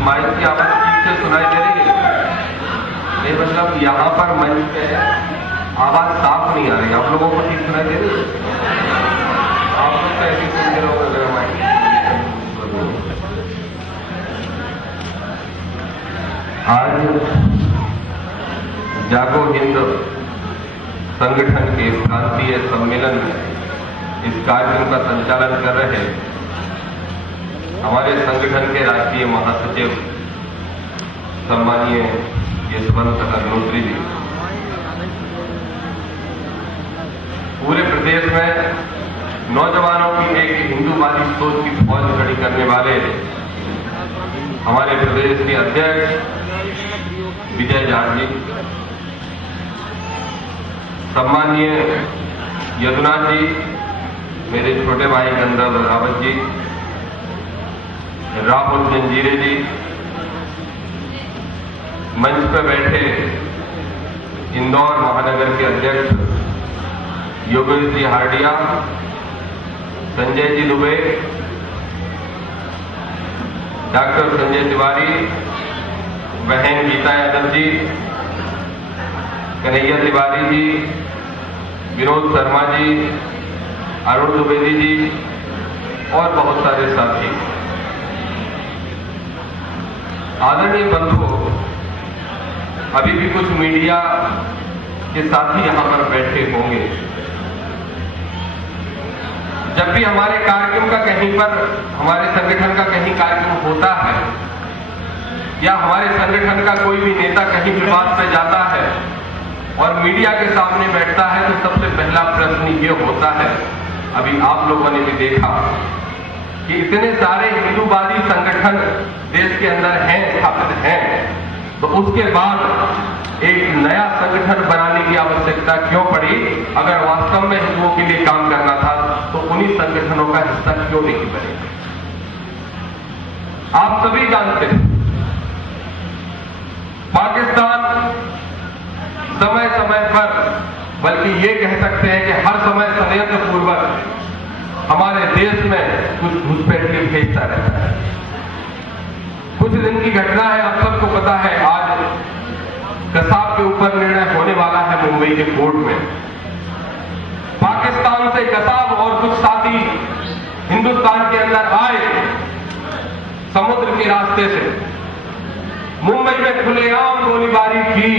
Mic की आवाज ठीक से सुनाई दे रही है? ये मतलब यहाँ पर मंच पे आवाज साफ नहीं आ रही, आप लोगों को ठीक सुनाई दे रही है? आप लोग तो ऐसी सुनते रहोगे माइक। आज जागो हिंद संगठन के प्रांतीय सम्मेलन में इस कार्यक्रम का संचालन कर रहे हमारे संगठन के राष्ट्रीय महासचिव सम्मानीय यशवंत अग्नोत्री जी, पूरे प्रदेश में नौजवानों की एक हिंदूवादी सोच की फौज खड़ी करने वाले हमारे प्रदेश के अध्यक्ष विजय जाट जी, सम्मानीय यदुनाथ जी, मेरे छोटे भाई गंधर्व रावत जी, राहुल जंजीरे जी, मंच पर बैठे इंदौर महानगर के अध्यक्ष योगेश जी हार्डिया, संजय जी दुबे, डॉक्टर संजय तिवारी, बहन गीता यादव जी, कन्हैया तिवारी जी, विनोद शर्मा जी, अरुण द्विवेदी जी और बहुत सारे साथी। आदरणीय बंधुओं, अभी भी कुछ मीडिया के साथी यहां पर बैठे होंगे। जब भी हमारे कार्यक्रम का कहीं पर, हमारे संगठन का कहीं कार्यक्रम होता है या हमारे संगठन का कोई भी नेता कहीं विवाद पे जाता है और मीडिया के सामने बैठता है तो सबसे पहला प्रश्न ये होता है, अभी आप लोगों ने भी देखा कि इतने सारे हिंदूवादी संगठन देश के अंदर हैं, स्थापित हैं, तो उसके बाद एक नया संगठन बनाने की आवश्यकता क्यों पड़ी? अगर वास्तव में हिंदुओं के लिए काम करना था तो उन्हीं संगठनों का हिस्सा क्यों नहीं बने? आप सभी जानते हैं पाकिस्तान समय समय पर, बल्कि ये कह सकते हैं कि हर समय षड्यंत्र पूर्वक हमारे देश में कुछ घुसपैठी भेजता रहता है। कुछ दिन की घटना है, आप सबको पता है, आज कसाब के ऊपर निर्णय होने वाला है मुंबई के कोर्ट में। पाकिस्तान से कसाब और कुछ साथी हिंदुस्तान के अंदर आए समुद्र के रास्ते से, मुंबई में खुलेआम गोलीबारी की,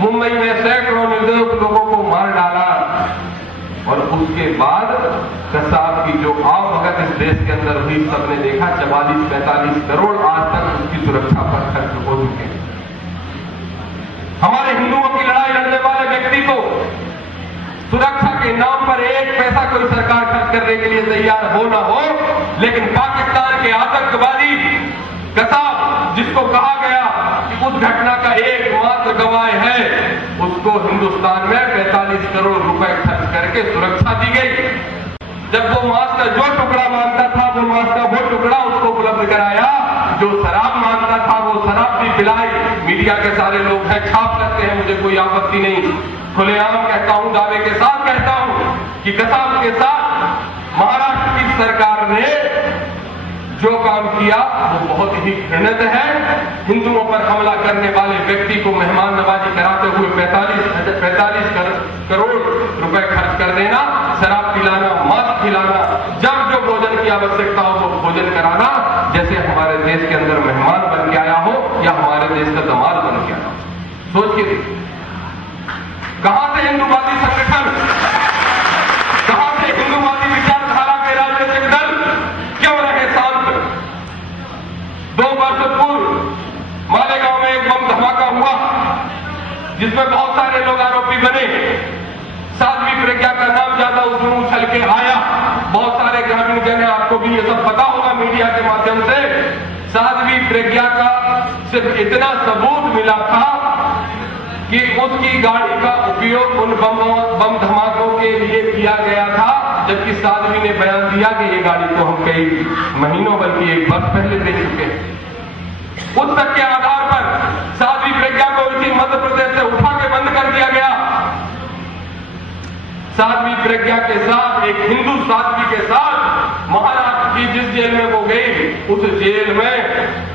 मुंबई में सैकड़ों निर्दोष लोगों को मार डाला और उसके बाद कसाब की जो आवभगत इस देश के अंदर हुई, सबने देखा 44-45 करोड़ आज तक उसकी सुरक्षा पर खर्च हो चुके हैं। हमारे हिंदुओं की लड़ाई लड़ने वाले व्यक्ति को सुरक्षा के नाम पर एक पैसा कोई सरकार खर्च करने के लिए तैयार हो ना हो, लेकिन पाकिस्तान के आतंकवादी कसाब, जिसको कहा गया कि उस घटना का एकमात्र गवाह है, उसको हिंदुस्तान में 45 करोड़ रुपए खर्च करके सुरक्षा दी गई। जब वो मांस का जो टुकड़ा मांगता था, वो मांस का वो टुकड़ा उसको उपलब्ध कराया। जो शराब मांगता था, वो शराब भी पिलाई। मीडिया के सारे लोग हैं, छाप सकते हैं, मुझे कोई आपत्ति नहीं। खुलेआम कहता हूं, दावे के साथ कहता हूं कि कसाब के साथ महाराष्ट्र की सरकार ने जो काम किया वो बहुत ही घृणित है। हिंदुओं पर हमला करने वाले व्यक्ति को मेहमान नवाजी कराते हुए 45 करोड़ रुपए खर्च कर देना, शराब पिलाना, मांस खिलाना, जब जो भोजन की आवश्यकता हो वो भोजन कराना, जैसे हमारे देश के अंदर मेहमान बन के आया हो या हमारे देश का दमाद बन के आया हो। सोच के देखिए, कहां से हिंदूवादी संगठन, कहां से हिंदूवादी विचारधारा के राजनीतिक दल क्यों रहे शांत? 2 वर्ष पूर्व मालेगांव में एक बम धमाका हुआ जिसमें बहुत सारे लोग आरोपी बने। साध्वी प्रज्ञा का नाम ज्यादा उसमें उछल के आया। बहुत सारे ग्रामीण जन है, आपको भी ये सब पता होगा मीडिया के माध्यम से। साध्वी प्रज्ञा का सिर्फ इतना सबूत मिला था कि उसकी गाड़ी का उपयोग उन बम धमाकों के लिए किया गया था, जबकि साध्वी ने बयान दिया कि ये गाड़ी तो हम कई महीनों बल्कि 1 वर्ष पहले दे चुके हैं। उस तक के आधार पर साध्वी प्रज्ञा को इसी मध्य प्रदेश से उठा के बंद कर दिया गया। साध्वी प्रज्ञा के साथ, एक हिंदू साध्वी के साथ महाराष्ट्र की जिस जेल में वो गई, उस जेल में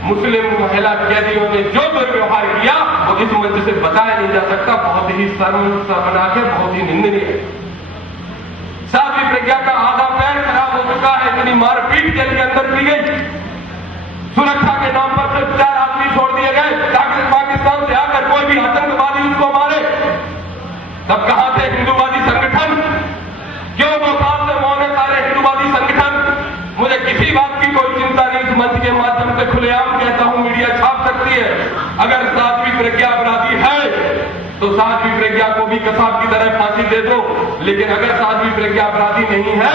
मुस्लिम महिला कैदियों ने जो दुर्व्यवहार किया वो इस मंच से बताया नहीं जा सकता। बहुत ही शर्मनाक है, बहुत ही निंदनीय है। साध्वी प्रज्ञा का आधा पैर खराब हो चुका है, इतनी मारपीट जेल के अंदर की गई। सुरक्षा के नाम पर सिर्फ 4 आदमी छोड़ दिए गए ताकि पाकिस्तान से आकर कोई भी आतंकवादी उसको मारे। तब कहां थे हिंदूवादी संगठन? क्यों वो साथ से मौन है सारे हिंदूवादी संगठन? मुझे किसी बात की कोई चिंता नहीं, इस मंच के माध्यम से खुलेआम कहता हूं, मीडिया छाप सकती है। अगर साध्वी प्रज्ञा अपराधी है तो साध्वी प्रज्ञा को भी कसाब की तरह फांसी दे दो, लेकिन अगर साध्वी प्रज्ञा अपराधी नहीं है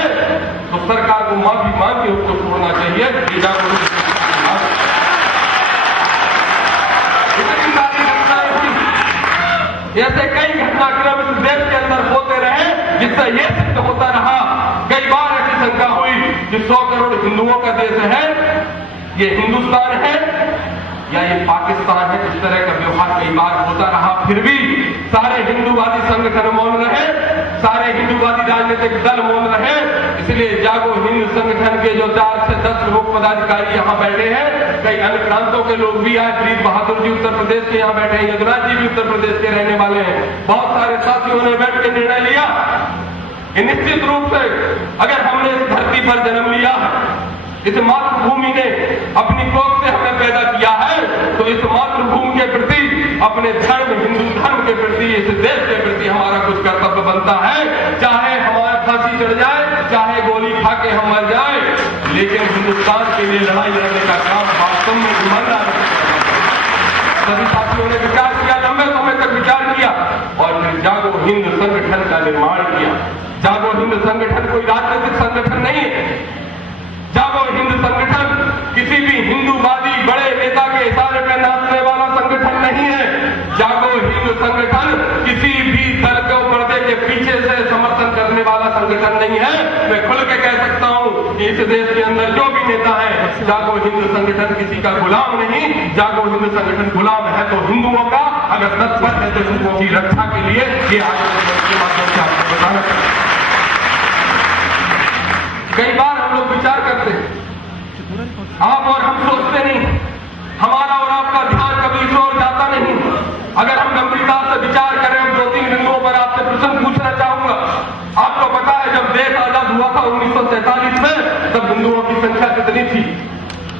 तो सरकार को माफी मांग के उसको छोड़ना चाहिए। इतनी सारी घटनाएं हुई, ऐसे कई घटनाक्रम इस देश के अंदर होते रहे जिससे यह सिद्ध होता रहा। कई बार ऐसी शंका हुई कि 100 करोड़ हिंदुओं का देश है, ये हिंदुस्तान है या ये पाकिस्तान है। इस तरह का व्यवहार कई बार होता रहा, फिर भी सारे हिंदूवादी संगठन मौन रहे, सारे हिंदूवादी राजनीतिक दल मौन रहे। इसलिए जागो हिंद संगठन के जो 4 से 10 लोग पदाधिकारी यहां बैठे हैं, कई अन्य प्रांतों के लोग भी आए। प्रीत बहादुर जी उत्तर प्रदेश के यहां बैठे हैं, यदुराज जी भी उत्तर प्रदेश के रहने वाले हैं। बहुत सारे साथियों ने बैठ के निर्णय लिया कि निश्चित रूप से अगर हमने इस धरती पर जन्म लिया है, इस मातृभूमि ने अपनी कोख से हमें पैदा किया है, तो इस मातृभूमि के प्रति, अपने धर्म हिंदू धर्म के प्रति, इस देश के प्रति हमारा कुछ कर्तव्य बनता है। चाहे हमारा फांसी चढ़ जाए, चाहे गोली खा के हम मर जाए, लेकिन हिंदुस्तान के लिए लड़ाई लड़ने का काम वास्तव में ईमानदार सभी साथियों ने विचार किया, लंबे समय तक विचार किया और फिर जागो हिंद संगठन का निर्माण किया। जागो हिंद संगठन कोई राजनीतिक संगठन नहीं है। जागो हिंद संगठन किसी भी हिंदूवादी बड़े नेता के इशारे पर नाचने वाला संगठन नहीं है। जागो हिंद संगठन किसी भी दल को पर्दे के पीछे से समर्थन करने वाला संगठन नहीं है। मैं खुल के कह सकता हूं कि इस देश के अंदर जो भी नेता है, जागो हिंद संगठन किसी का गुलाम नहीं। जागो हिंद संगठन गुलाम है तो हिंदुओं का, अगर तत्पर है तो हिंदुओं की रक्षा के लिए ये आगे के माध्यम से आपको बताना चाहिए। कई बार हम लोग विचार करते हैं, आप और हम सोचते नहीं, हमारा और आपका ध्यान कभी इस ओर जाता नहीं। अगर हम गंभीरता से विचार करें, 2-3 बिंदुओं पर आपसे प्रश्न पूछना चाहूंगा। आपको पता है जब देश आजाद हुआ था 1947 में, तब हिंदुओं की संख्या कितनी थी?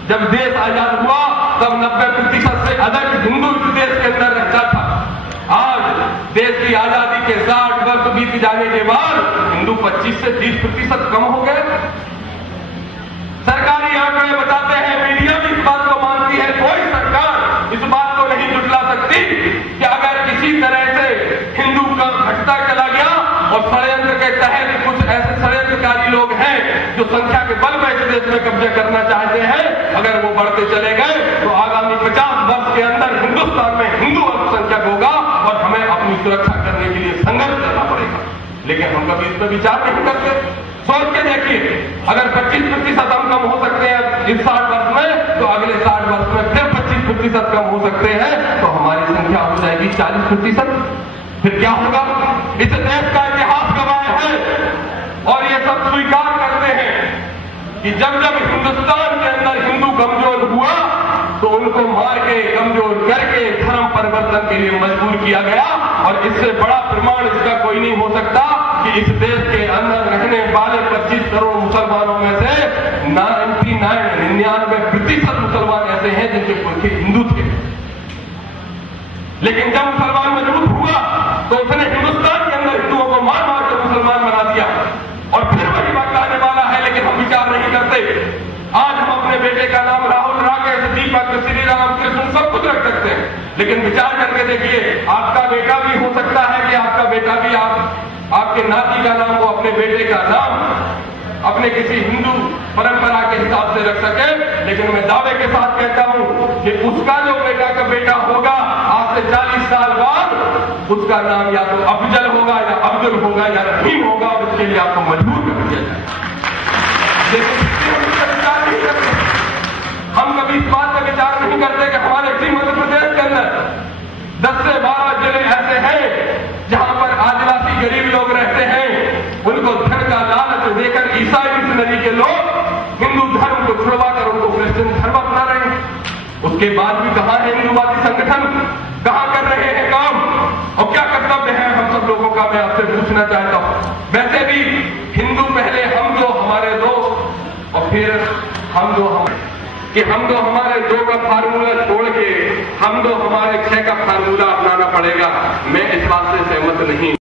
जब देश आजाद हुआ तब 90% से अधिक हिंदू इस देश के अंदर रहता था। आज देश की आजादी के 60 वर्ष बीत जाने के बाद हिंदू 25 से 30% कम हो गए। सरकारी आंकड़े बताते हैं, मीडिया भी इस बात को मानती है, कोई सरकार इस बात को नहीं जुटला सकती कि अगर किसी तरह से हिंदू का घटता चला गया और षड्यंत्र के तहत कुछ ऐसे षड्यंत्रकारी लोग हैं जो संख्या के बल पर इस देश में कब्जा करना चाहते हैं, अगर वो बढ़ते चले गए तो आगामी 50 वर्ष के अंदर हिंदुस्तान में हिंदू अल्पसंख्यक होगा और हमें अपनी सुरक्षा करने के लिए संघर्ष करना पड़ेगा। लेकिन हम कभी इस पर विचार नहीं करते। सोच के देखिए, अगर 25% हम कम हो सकते हैं इस 60 वर्ष में, तो अगले 60 वर्ष में फिर 25% कम हो सकते हैं, तो हमारी संख्या हो जाएगी 40%। फिर क्या होगा? इस देश का इतिहास गवाह है और ये सब स्वीकार करते हैं कि जब जब हिंदुस्तान के अंदर हिंदू कमजोर हुआ तो उनको मार के, कमजोर करके धर्म परिवर्तन के लिए मजबूर किया गया। और इससे बड़ा प्रमाण इसका कोई नहीं हो सकता कि इस देश के अंदर रहने वाले 25 करोड़ मुसलमानों में से 99% मुसलमान ऐसे हैं जिनके पुरखे हिंदू थे। लेकिन जब मुसलमान मजबूत हुआ तो उसने हिंदुस्तान के अंदर हिंदुओं को मार मार कर मुसलमान बना दिया और फिर वही वक्त आने वाला है, लेकिन हम विचार नहीं करते। आज हम अपने बेटे का नाम राहुल, राकेश, दीपक, श्री राम, कृष्ण सब कुछ रख सकते हैं, लेकिन विचार करके देखिए, आपका बेटा भी हो सकता है कि आपका बेटा भी आपके नाती का नाम, वो अपने बेटे का नाम अपने किसी हिंदू परंपरा के हिसाब से रख सके। लेकिन मैं दावे के साथ कहता हूं कि उसका जो बेटा का बेटा होगा आज से 40 साल बाद, उसका नाम या तो अफजल होगा या अब्दुल होगा या रहीम होगा, और इसके लिए आपको मजबूर कर दिया जाए। लेकिन विचार नहीं करते, हम कभी इस बात पर विचार नहीं करते कि हमारे इसी मध्य प्रदेश के अंदर 10 से 12 जिले ऐसे हैं जहां पर आदिवासी गरीब लोग रहते हैं। उनको धन का लालच देकर ईसाई मिशनरी के लोग हिंदू धर्म मुस्लिम धर्म अपना रहे हैं, उसके बाद भी कहां है हिंदूवादी संगठन, कहां कर रहे हैं काम और क्या कर्तव्य है हम सब लोगों का, मैं आपसे पूछना चाहता हूं। वैसे भी हिंदू पहले हम दो हमारे दो और फिर हम दो हम, कि हम दो हमारे दो का फार्मूला छोड़ के हम दो हमारे 6 का फार्मूला अपनाना पड़ेगा, मैं इस बात से सहमत नहीं।